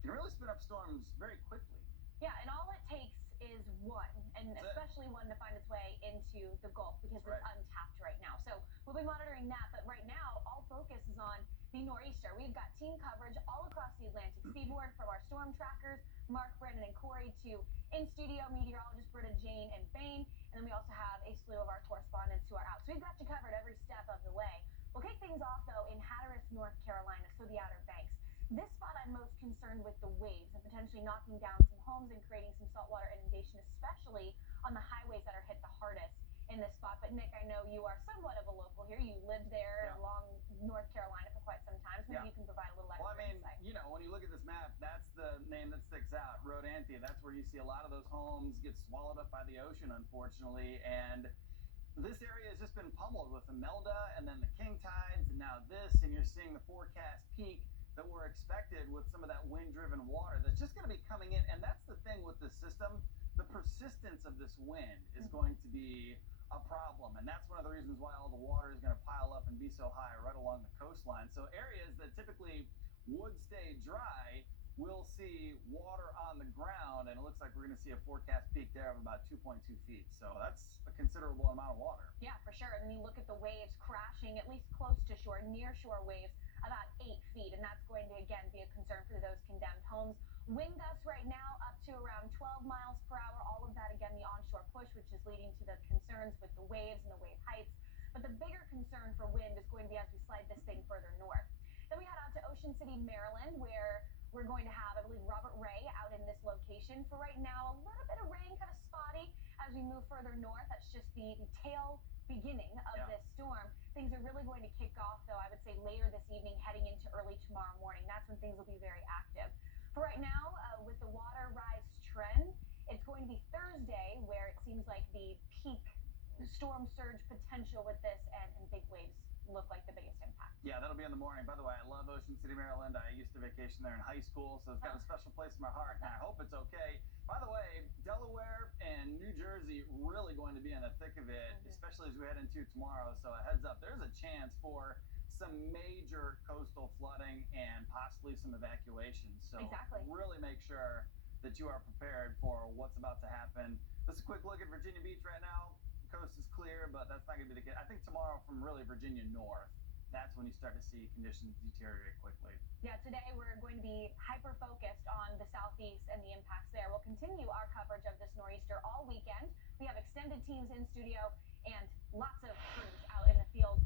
can really spin up storms very quickly. Yeah, and all it takes is one, and That's especially one to find its way into the Gulf because right. it's untapped right now. So we'll be monitoring that. But right now, all focus is on the nor'easter. We've got team coverage all across the Atlantic seaboard from our storm trackers, Mark, Brandon, and Corey, to in-studio meteorologists Britta, Jane, and Bane. And then we also have a slew of our correspondents who are out. So we've got you covered every step of the way. We'll kick things off, though, in Hatteras, North Carolina, so the Outer Banks. This spot I'm most concerned with the waves and potentially knocking down some homes and creating some saltwater inundation, especially on the highways that are hit the hardest in this spot. But Nick, I know you are somewhat of a local here. You lived there along North Carolina for quite some time, so maybe you can provide a little extra insight. When you look at this map, that's the name that sticks out, Rodantia. That's where you see a lot of those homes get swallowed up by the ocean, unfortunately. And this area has just been pummeled with Imelda and then the king tides and now this, and you're seeing the forecast peak that were expected with some of that wind-driven water that's just going to be coming in. And that's the thing with this system. The persistence of this wind is going to be a problem. And that's one of the reasons why all the water is going to pile up and be so high right along the coastline. So areas that typically would stay dry will see water on the ground. And it looks like we're going to see a forecast peak there of about 2.2 feet. So that's a considerable amount of water. Yeah, for sure. And then you look at the waves crashing at least close to shore, near shore waves, about 8 feet, and that's going to again be a concern for those condemned homes. Wind gusts right now up to around 12 miles per hour. All of that again the onshore push, which is leading to the concerns with the waves and the wave heights. But the bigger concern for wind is going to be as we slide this thing further north. Then we head out to Ocean City, Maryland, where we're going to have, I believe, Robert Ray out in this location. For right now, a little bit of rain, kind of spotty. As we move further north, that's just the tail beginning of this storm. Things are really going to kick off, though, I would say later this evening, heading into early tomorrow morning. That's when things will be very active. For right now, with the water rise trend, it's going to be Thursday where it seems like the peak storm surge potential with this and big waves look like the biggest impact. Yeah, that'll be in the morning. By the way, I love Ocean City, Maryland. I used to vacation there in high school, so it's got a special place in my heart, and I hope it's okay. By the way, Delaware and New Jersey really going to be in the thick of it, especially as we head into tomorrow. So a heads up, there's a chance for some major coastal flooding and possibly some evacuations. So really make sure that you are prepared for what's about to happen. Just a quick look at Virginia Beach right now. The coast is clear, but that's not going to be the case. I think tomorrow from really Virginia north, that's when you start to see conditions deteriorate quickly. Yeah, today we're going to be hyper-focused on the southeast and the impacts there. We'll continue our coverage of this nor'easter all weekend. We have extended teams in studio and lots of crews out in the field.